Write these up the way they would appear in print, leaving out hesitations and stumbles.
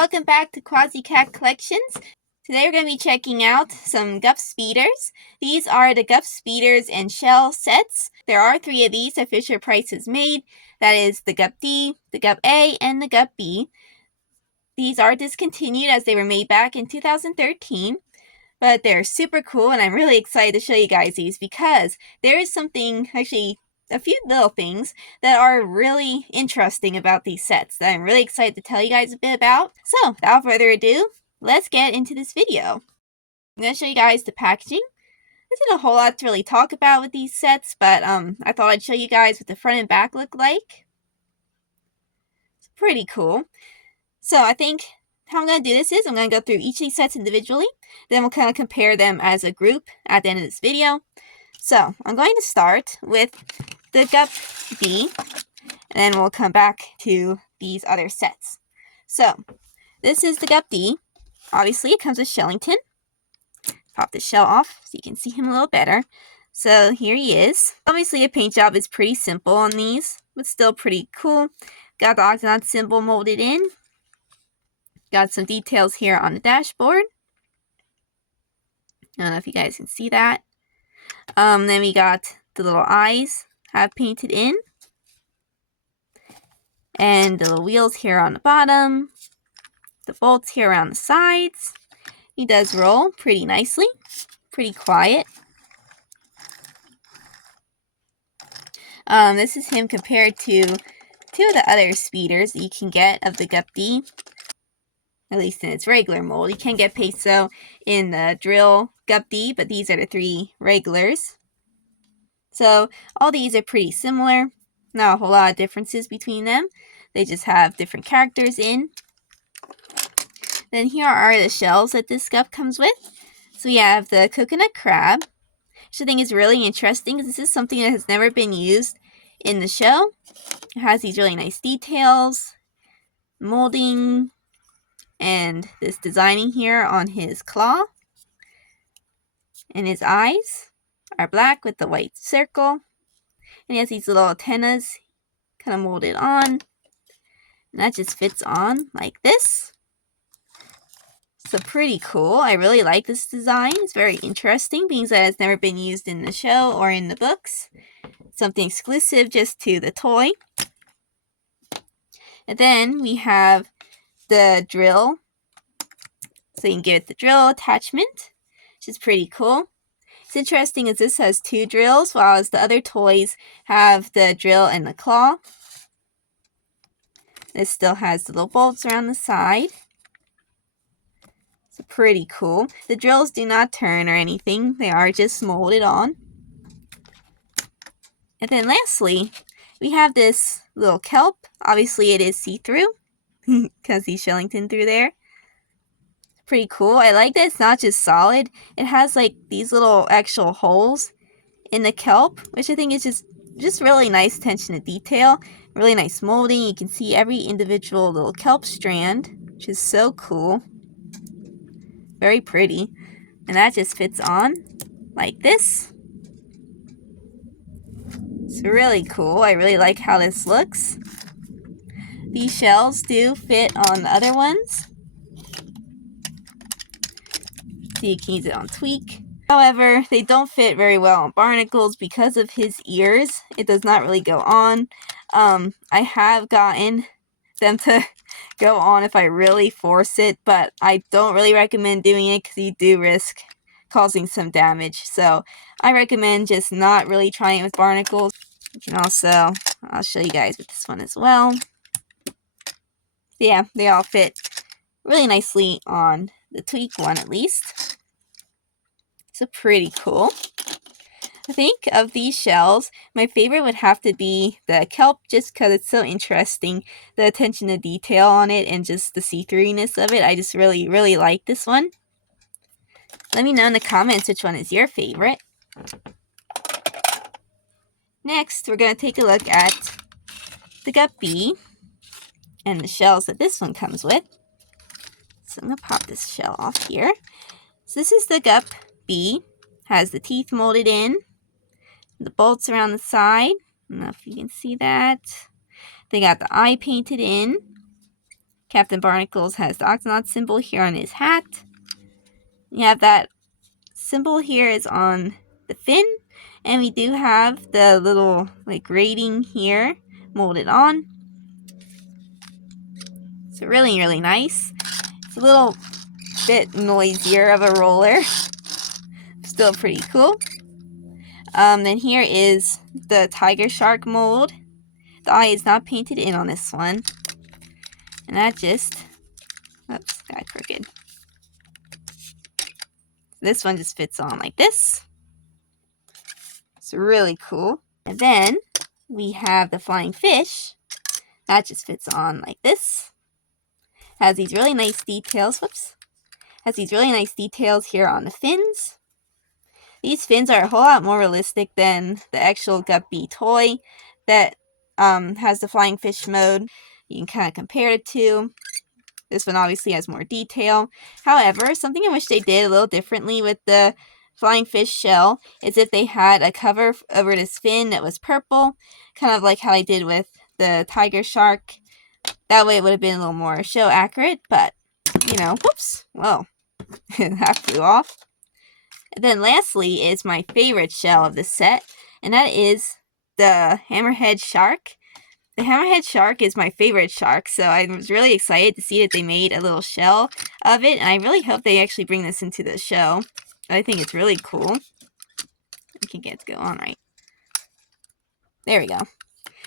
Welcome back to Quasi-Cat Collections. Today we're going to be checking out some Gup Speeders. These are the Gup Speeders and Shell sets. There are 3 of these that Fisher-Price has made. That is the Gup D, the Gup A, and the Gup B. These are discontinued as they were made back in 2013. But they're super cool, and I'm really excited to show you guys these because there is something, actually a few little things that are really interesting about these sets that I'm really excited to tell you guys a bit about. So without further ado, let's get into this video. I'm going to show you guys the packaging. There's not a whole lot to really talk about with these sets, but I thought I'd show you guys what the front and back look like. It's pretty cool. So I think how I'm going to do this is I'm going to go through each of these sets individually. Then we'll kind of compare them as a group at the end of this video. So I'm going to start with the Gup B, and then we'll come back to these other sets. So this is the Gup D. Obviously it comes with Shellington. Pop the shell off so you can see him a little better. So here he is. Obviously the paint job is pretty simple on these, but still pretty cool. Got the Octonaut symbol molded in. Got some details here on the dashboard. I don't know if you guys can see that. Then we got the little eyes have painted in. And the little wheels here on the bottom. The bolts here around the sides. He does roll pretty nicely. Pretty quiet. This is him compared to 2 of the other speeders that you can get of the Gup D. At least in its regular mold. You can get peso in the drill Gup D, but these are the 3 regulars. So all these are pretty similar. Not a whole lot of differences between them. They just have different characters in. Then here are the shells that this Gup comes with. So we have the coconut crab, which I think is really interesting because this is something that has never been used in the show. It has these really nice details, molding, and this designing here on his claw. And his eyes are black with the white circle. And he has these little antennas kind of molded on. And that just fits on like this. So pretty cool. I really like this design. It's very interesting being that it's never been used in the show or in the books. Something exclusive just to the toy. And then we have the drill. So you can give it the drill attachment, which is pretty cool. It's interesting as this has 2 drills, while as the other toys have the drill and the claw. This still has the little bolts around the side. So pretty cool. The drills do not turn or anything. They are just molded on. And then lastly, we have this little kelp. Obviously it is see-through because he's Shellington through there. Pretty cool. I like that it's not just solid. It has like these little actual holes in the kelp, which I think is just really nice attention to detail. Really nice molding. You can see every individual little kelp strand, which is so cool. Very pretty. And that just fits on like this. It's really cool. I really like how this looks. These shells do fit on the other ones. So you can use it on Tweak. However, they don't fit very well on Barnacles because of his ears. It does not really go on. I have gotten them to go on if I really force it, but I don't really recommend doing it because you do risk causing some damage. So I recommend just not really trying it with Barnacles. You can also, I'll show you guys with this one as well. Yeah, they all fit really nicely on the Tweak one at least. So pretty cool. I think of these shells, my favorite would have to be the kelp just because it's so interesting. The attention to detail on it and just the see-throughness of it. I just really, really like this one. Let me know in the comments which one is your favorite. Next, we're going to take a look at the Gup B and the shells that this one comes with. So I'm going to pop this shell off here. So this is the Gup B. Has the teeth molded in. The bolts around the side. I don't know if you can see that. They got the eye painted in. Captain Barnacles has the Octonaut symbol here on his hat. You have that symbol here is on the fin. And we do have the little rating here molded on. So really, really nice. It's a little bit noisier of a roller. Still pretty cool. Then here is the tiger shark mold. The eye is not painted in on this one. And that just... Oops, got crooked. This one just fits on like this. It's really cool. And then we have the flying fish. That just fits on like this. Has these really nice details. Whoops. Has these really nice details here on the fins. These fins are a whole lot more realistic than the actual Gup B toy that has the flying fish mode. You can kind of compare the two. This one obviously has more detail. However, something I wish they did a little differently with the flying fish shell is if they had a cover over this fin that was purple, kind of like how they did with the tiger shark. That way it would have been a little more show accurate, but, you know, whoops, whoa, that flew off. And then lastly is my favorite shell of the set, and that is the hammerhead shark. The hammerhead shark is my favorite shark, so I was really excited to see that they made a little shell of it, and I really hope they actually bring this into the show. I think it's really cool. I can get it to go on right. There we go.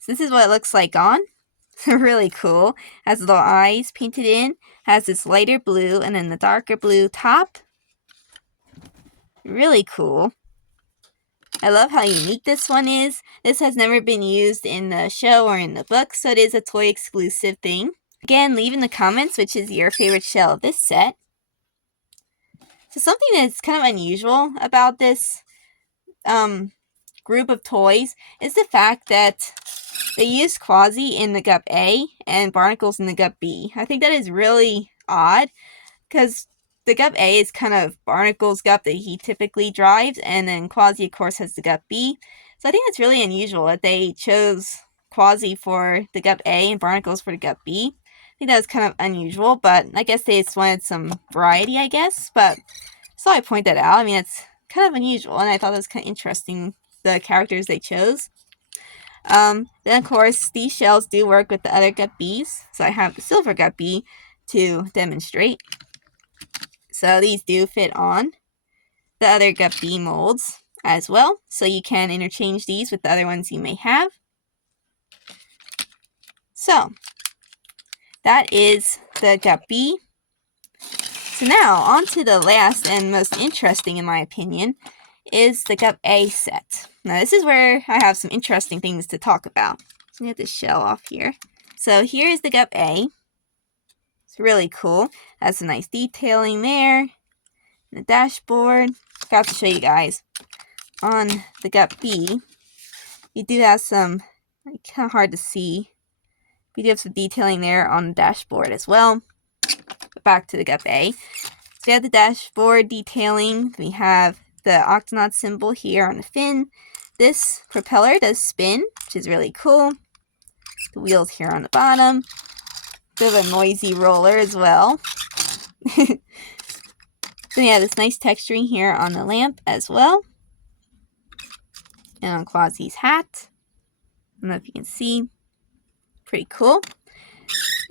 So this is what it looks like on. Really cool. Has little eyes painted in. Has this lighter blue and then the darker blue top. Really cool. I love how unique this one is. This has never been used in the show or in the book, so it is a toy exclusive thing. Again, leave in the comments which is your favorite shell of this set. So something that's kind of unusual about this group of toys is the fact that they used Quasi in the Gup A and Barnacles in the Gup B. I think that is really odd because the Gup A is kind of Barnacles' Gup that he typically drives, and then Quasi, of course, has the Gup B. So I think it's really unusual that they chose Quasi for the Gup A and Barnacles for the Gup B. I think that was kind of unusual, but I guess they just wanted some variety, I guess. But so I point that out. I mean, it's kind of unusual, and I thought it was kind of interesting, the characters they chose. Then, of course, these shells do work with the other Gup Bs. So I have the silver Gup B to demonstrate. So these do fit on the other Gup B molds as well. So you can interchange these with the other ones you may have. So that is the Gup B. So now on to the last and most interesting, in my opinion, is the Gup A set. Now this is where I have some interesting things to talk about. So get this shell off here. So here is the Gup A. It's really cool. Has some nice detailing there. And the dashboard. Got to show you guys. On the Gup B, you do have some, kind of hard to see. We do have some detailing there on the dashboard as well. But back to the Gup A. So we have the dashboard detailing. We have the Octonaut symbol here on the fin. This propeller does spin, which is really cool. The wheels here on the bottom. Bit of a noisy roller as well. So yeah, this nice texturing here on the lamp as well. And on Quasi's hat. I don't know if you can see. Pretty cool.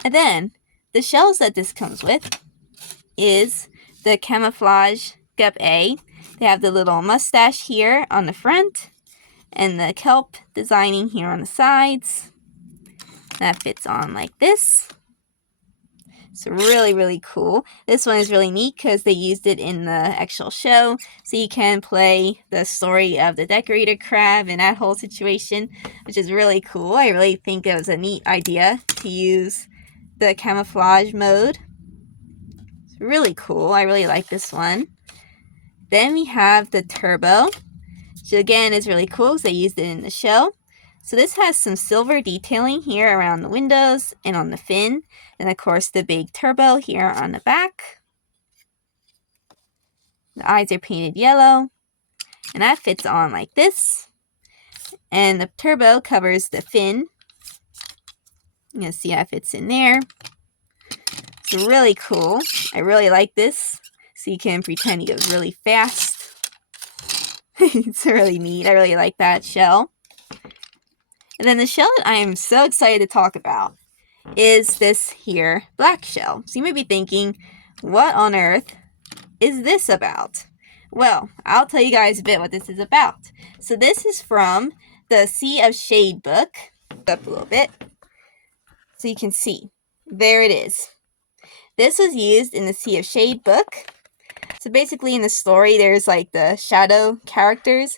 And then, the shells that this comes with is the camouflage Gup A. They have the little mustache here on the front. And the kelp designing here on the sides. That fits on like this. It's really, really cool. This one is really neat because they used it in the actual show. So you can play the story of the decorator crab and that whole situation, which is really cool. I really think it was a neat idea to use the camouflage mode. It's really cool. I really like this one. Then we have the turbo, which again is really cool because they used it in the show. So this has some silver detailing here around the windows and on the fin. And of course the big turbo here on the back. The eyes are painted yellow. And that fits on like this. And the turbo covers the fin. You can see how it fits in there. It's really cool. I really like this. So you can pretend he goes really fast. It's really neat. I really like that shell. And then the shell that I am so excited to talk about is this here black shell. So you may be thinking, what on earth is this about? Well, I'll tell you guys a bit what this is about. So this is from the Sea of Shade book. Up a little bit so you can see. There it is. This was used in the Sea of Shade book. So basically in the story there's like the shadow characters.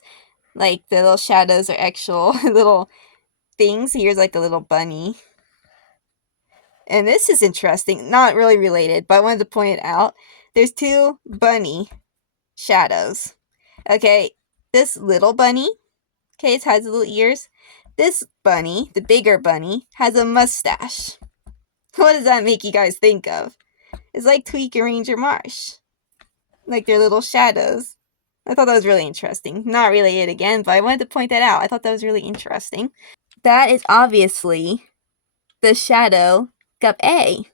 Like the little shadows are actual little things. Here's like a little bunny. And this is interesting. Not really related, but I wanted to point it out. There's two bunny shadows. Okay, this little bunny, okay, it has little ears. This bunny, the bigger bunny, has a mustache. What does that make you guys think of? It's like Tweak and Ranger Marsh. Like their little shadows. I thought that was really interesting. Not related again, but I wanted to point that out. I thought that was really interesting. That is obviously the shadow Gup A.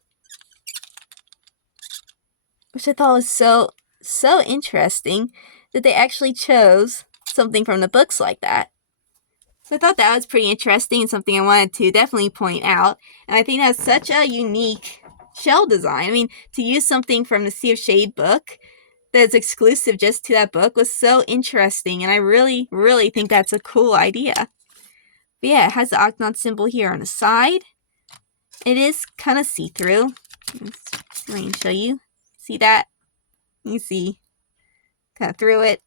Which I thought was so interesting that they actually chose something from the books like that. So I thought that was pretty interesting and something I wanted to definitely point out. And I think that's such a unique shell design. I mean, to use something from the Sea of Shade book that's exclusive just to that book was so interesting. And I really, really think that's a cool idea. But yeah, it has the Octonaut symbol here on the side. It is kind of see-through. Let me show you. See that? You see kind of through it.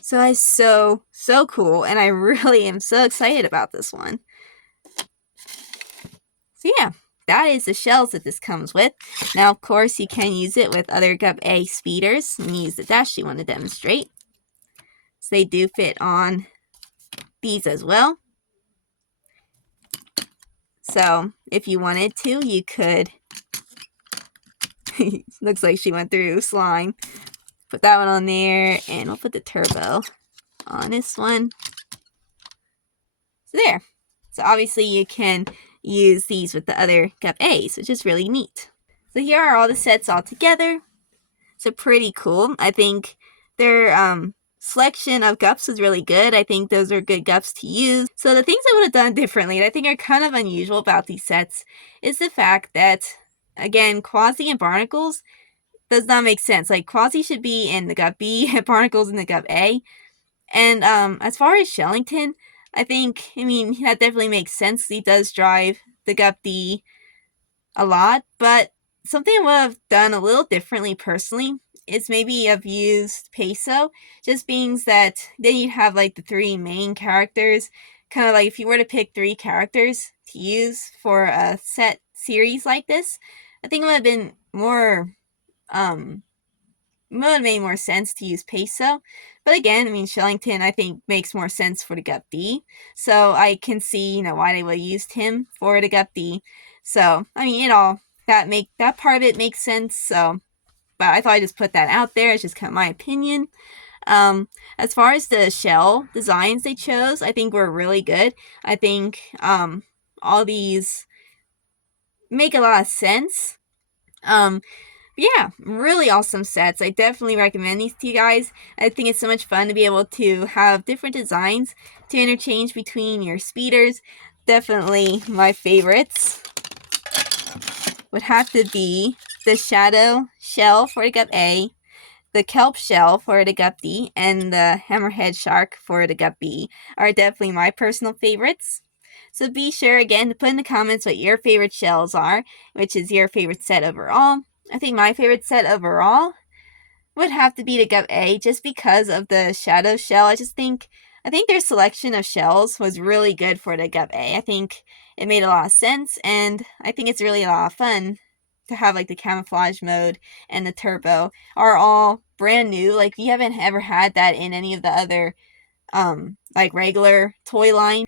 So it's so cool, and I really am so excited about this one. So yeah, that is the shells that this comes with. Now, of course, you can use it with other Gup A speeders. Let me use the dash you want to demonstrate. So they do fit on these as well. So if you wanted to, you could. Looks like she went through slime. Put that one on there, and we'll put the turbo on this one. So there. So obviously you can use these with the other Gup A's, which is really neat. So here are all the sets all together. So pretty cool. I think their selection of Gups was really good. I think those are good Gups to use. So the things I would have done differently that I think are kind of unusual about these sets is the fact that, again, Quasi and Barnacles does not make sense. Like, Quasi should be in the Gup B and Barnacles in the Gup A. And as far as Shellington, I mean, that definitely makes sense. He does drive the Gup D a lot, but something I would have done a little differently personally is maybe have used Peso, just being that then you'd have like the three main characters. Kind of like if you were to pick 3 characters to use for a set series like this, I think it would have been more, it would have made more sense to use Peso. But again, I mean, Shellington, I think, makes more sense for the Gup D. So I can see, why they would have used him for the Gup D. So, I mean, that part of it makes sense. So, but I thought I'd just put that out there. It's just kind of my opinion. As far as the shell designs they chose, I think were really good. I think all these make a lot of sense. Yeah, really awesome sets. I definitely recommend these to you guys. I think it's so much fun to be able to have different designs to interchange between your speeders. Definitely my favorites would have to be the Shadow Shell for the Gup A, the Kelp Shell for the Gup D, and the Hammerhead Shark for the Gup B are definitely my personal favorites. So be sure again to put in the comments what your favorite shells are, which is your favorite set overall. I think my favorite set overall would have to be the Gup A just because of the Shadow Shell. I think their selection of shells was really good for the Gup A. I think it made a lot of sense, and I think it's really a lot of fun to have like the camouflage mode and the turbo are all brand new. Like, you haven't ever had that in any of the other like regular toy line.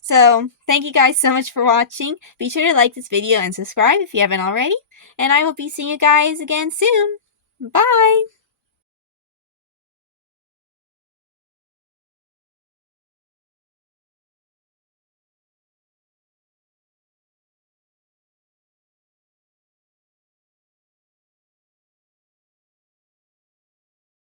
So thank you guys so much for watching. Be sure to like this video and subscribe if you haven't already. And I will be seeing you guys again soon. Bye!